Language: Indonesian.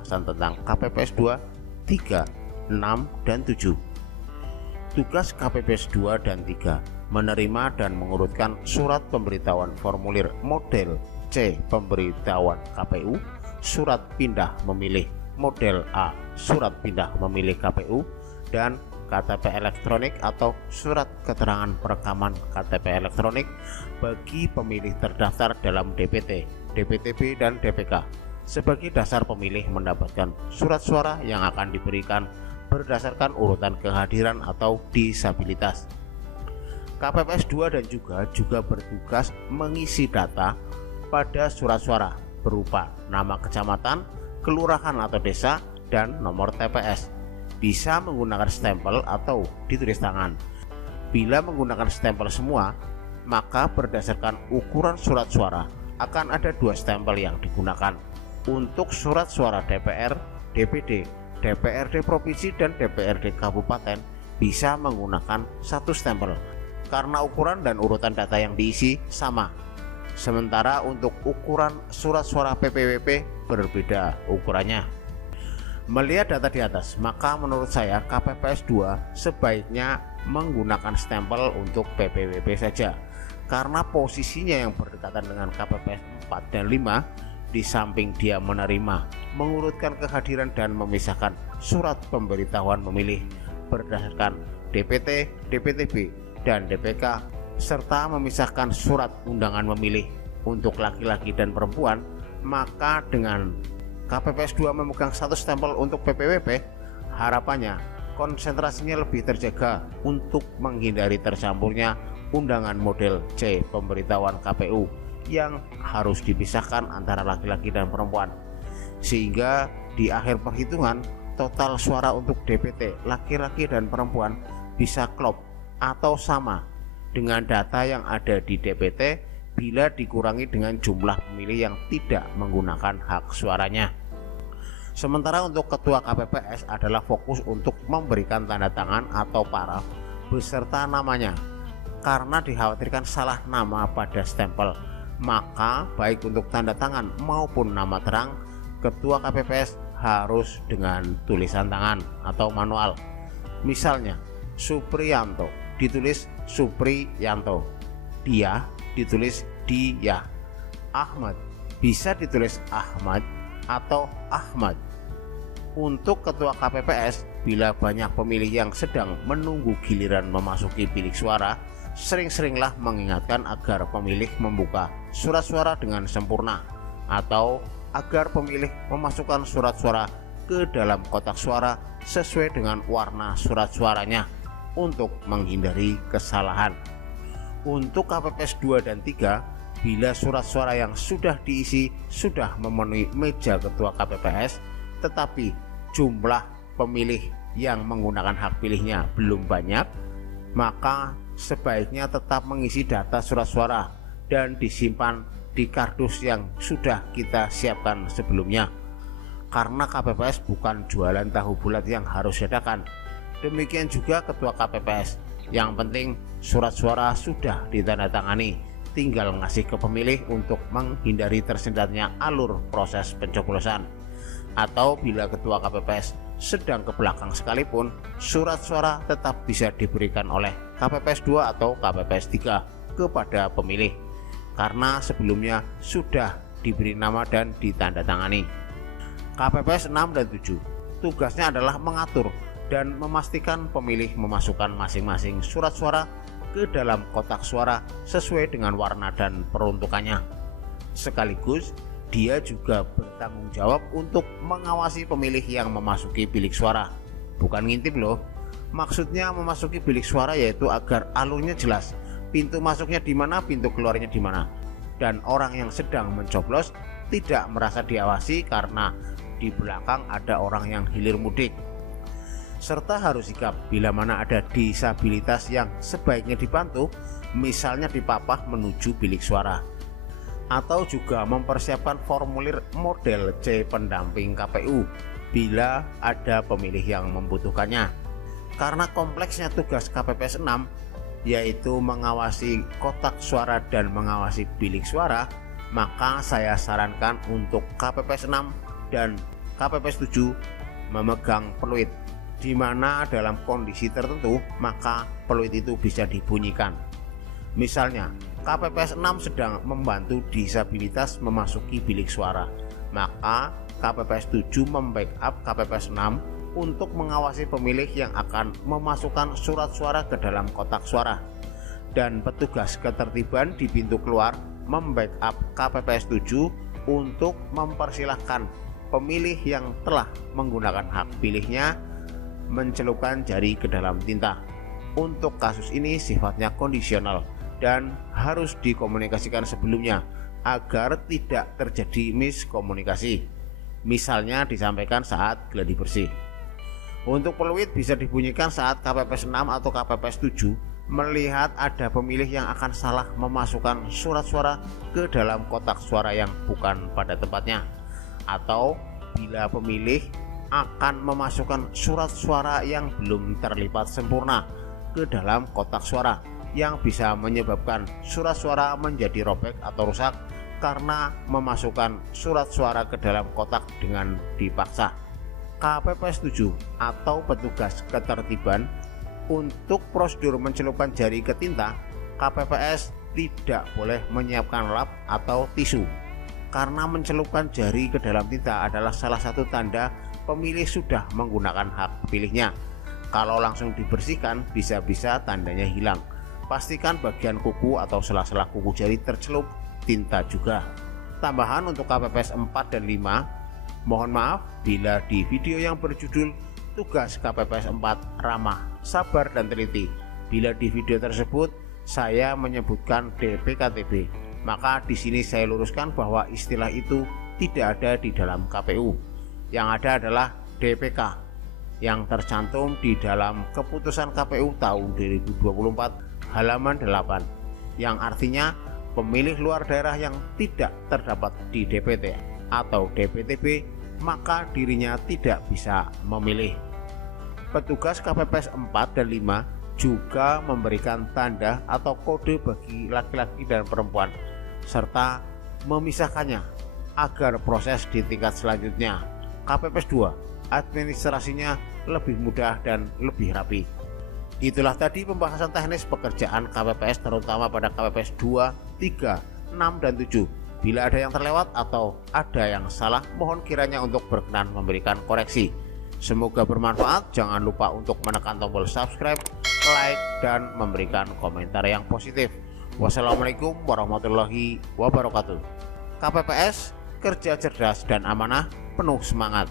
pembahasan tentang KPPS 2, 3, 6, dan 7. Tugas KPPS 2 dan 3 menerima dan mengurutkan surat pemberitahuan formulir model C pemberitahuan KPU, surat pindah memilih model A surat pindah memilih KPU, dan KTP elektronik atau surat keterangan perekaman KTP elektronik bagi pemilih terdaftar dalam DPT, DPTB, dan DPK sebagai dasar pemilih mendapatkan surat suara yang akan diberikan berdasarkan urutan kehadiran atau disabilitas. KPPS 2 dan juga bertugas mengisi data pada surat suara berupa nama kecamatan, kelurahan atau desa, dan nomor TPS. Bisa menggunakan stempel atau ditulis tangan. Bila menggunakan stempel semua, maka berdasarkan ukuran surat suara akan ada 2 stempel yang digunakan. Untuk surat suara DPR, DPD, DPRD provinsi, dan DPRD kabupaten bisa menggunakan 1 stempel karena ukuran dan urutan data yang diisi sama. Sementara untuk ukuran surat suara PPWP berbeda ukurannya. Melihat data di atas, maka menurut saya KPPS 2 sebaiknya menggunakan stempel untuk PPWP saja, karena posisinya yang berdekatan dengan KPPS 4 dan 5. Di samping dia menerima, mengurutkan kehadiran, dan memisahkan surat pemberitahuan memilih berdasarkan DPT, DPTB, dan DPK, serta memisahkan surat undangan memilih untuk laki-laki dan perempuan, maka dengan KPPS 2 memegang 1 stempel untuk PPWP, harapannya konsentrasinya lebih terjaga untuk menghindari tercampurnya undangan model C pemberitahuan KPU yang harus dipisahkan antara laki-laki dan perempuan, sehingga di akhir perhitungan total suara untuk DPT laki-laki dan perempuan bisa klop atau sama dengan data yang ada di DPT bila dikurangi dengan jumlah pemilih yang tidak menggunakan hak suaranya. Sementara untuk ketua KPPS adalah fokus untuk memberikan tanda tangan atau paraf beserta namanya, karena dikhawatirkan salah nama pada stempel. Maka baik untuk tanda tangan maupun nama terang, ketua KPPS harus dengan tulisan tangan atau manual. Misalnya Supriyanto ditulis Supriyanto, Dia ditulis Dia, Ahmad bisa ditulis Ahmad atau Ahmad. Untuk ketua KPPS, bila banyak pemilih yang sedang menunggu giliran memasuki bilik suara, sering-seringlah mengingatkan agar pemilih membuka surat suara dengan sempurna, atau agar pemilih memasukkan surat suara ke dalam kotak suara sesuai dengan warna surat suaranya untuk menghindari kesalahan. Untuk KPPS 2 dan 3, bila surat suara yang sudah diisi sudah memenuhi meja ketua KPPS, tetapi jumlah pemilih yang menggunakan hak pilihnya belum banyak, maka sebaiknya tetap mengisi data surat suara dan disimpan di kardus yang sudah kita siapkan sebelumnya, karena KPPS bukan jualan tahu bulat yang harus dadakan. Demikian juga ketua KPPS, yang penting surat suara sudah ditandatangani, tinggal ngasih ke pemilih untuk menghindari tersendatnya alur proses pencoblosan. Atau bila ketua KPPS sedang ke belakang sekalipun, surat suara tetap bisa diberikan oleh KPPS 2 atau KPPS 3 kepada pemilih, karena sebelumnya sudah diberi nama dan ditandatangani. KPPS 6 dan 7 tugasnya adalah mengatur dan memastikan pemilih memasukkan masing-masing surat suara ke dalam kotak suara sesuai dengan warna dan peruntukannya. Sekaligus dia juga bertanggung jawab untuk mengawasi pemilih yang memasuki bilik suara. Bukan ngintip loh, maksudnya memasuki bilik suara yaitu agar alurnya jelas, pintu masuknya di mana, pintu keluarnya di mana, dan orang yang sedang mencoblos tidak merasa diawasi karena di belakang ada orang yang hilir mudik. Serta harus sigap bila mana ada disabilitas yang sebaiknya dibantu, misalnya dipapah menuju bilik suara. Atau juga mempersiapkan formulir model C pendamping KPU bila ada pemilih yang membutuhkannya. Karena kompleksnya tugas KPPS 6 yaitu mengawasi kotak suara dan mengawasi bilik suara, maka saya sarankan untuk KPPS 6 dan KPPS 7 memegang peluit, di mana dalam kondisi tertentu maka peluit itu bisa dibunyikan. Misalnya KPPS 6 sedang membantu disabilitas memasuki bilik suara, maka KPPS 7 membackup KPPS 6 untuk mengawasi pemilih yang akan memasukkan surat suara ke dalam kotak suara, dan petugas ketertiban di pintu keluar membackup KPPS 7 untuk mempersilahkan pemilih yang telah menggunakan hak pilihnya mencelupkan jari ke dalam tinta. Untuk kasus ini sifatnya kondisional dan harus dikomunikasikan sebelumnya agar tidak terjadi miskomunikasi. Misalnya disampaikan saat gladi bersih. Untuk peluit bisa dibunyikan saat KPPS 6 atau KPPS 7 melihat ada pemilih yang akan salah memasukkan surat suara ke dalam kotak suara yang bukan pada tempatnya, atau bila pemilih akan memasukkan surat suara yang belum terlipat sempurna ke dalam kotak suara, yang bisa menyebabkan surat suara menjadi robek atau rusak karena memasukkan surat suara ke dalam kotak dengan dipaksa. KPPS 7 atau petugas ketertiban, untuk prosedur mencelupkan jari ke tinta, KPPS tidak boleh menyiapkan lap atau tisu, karena mencelupkan jari ke dalam tinta adalah salah satu tanda pemilih sudah menggunakan hak pilihnya. Kalau langsung dibersihkan, bisa-bisa tandanya hilang. Pastikan bagian kuku atau sela-sela kuku jari tercelup tinta juga. Tambahan untuk KPPS 4 dan 5, mohon maaf bila di video yang berjudul tugas KPPS 4 ramah, sabar dan teliti, bila di video tersebut saya menyebutkan DPKTB, maka di sini saya luruskan bahwa istilah itu tidak ada di dalam KPU. Yang ada adalah DPK yang tercantum di dalam keputusan KPU tahun 2024 halaman 8, yang artinya pemilih luar daerah yang tidak terdapat di DPT atau DPTB maka dirinya tidak bisa memilih. Petugas KPPS 4 dan 5 juga memberikan tanda atau kode bagi laki-laki dan perempuan serta memisahkannya agar proses di tingkat selanjutnya KPPS 2 administrasinya lebih mudah dan lebih rapi. Itulah tadi pembahasan teknis pekerjaan KPPS terutama pada KPPS 2, 3, 6, dan 7. Bila ada yang terlewat atau ada yang salah, mohon kiranya untuk berkenan memberikan koreksi. Semoga bermanfaat. Jangan lupa untuk menekan tombol subscribe, like, dan memberikan komentar yang positif. Wassalamualaikum warahmatullahi wabarakatuh. KPPS, kerja cerdas dan amanah, penuh semangat.